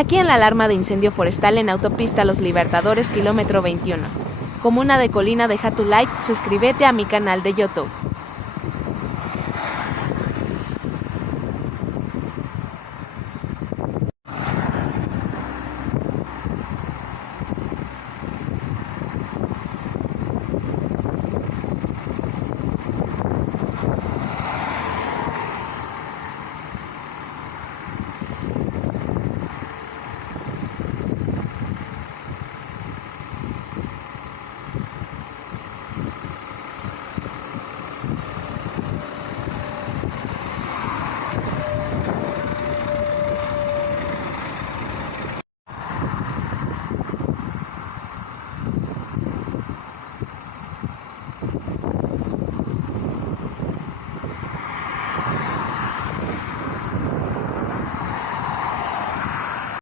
Aquí en la alarma de incendio forestal en autopista Los Libertadores kilómetro 21. Comuna de Colina, deja tu like, suscríbete a mi canal de YouTube.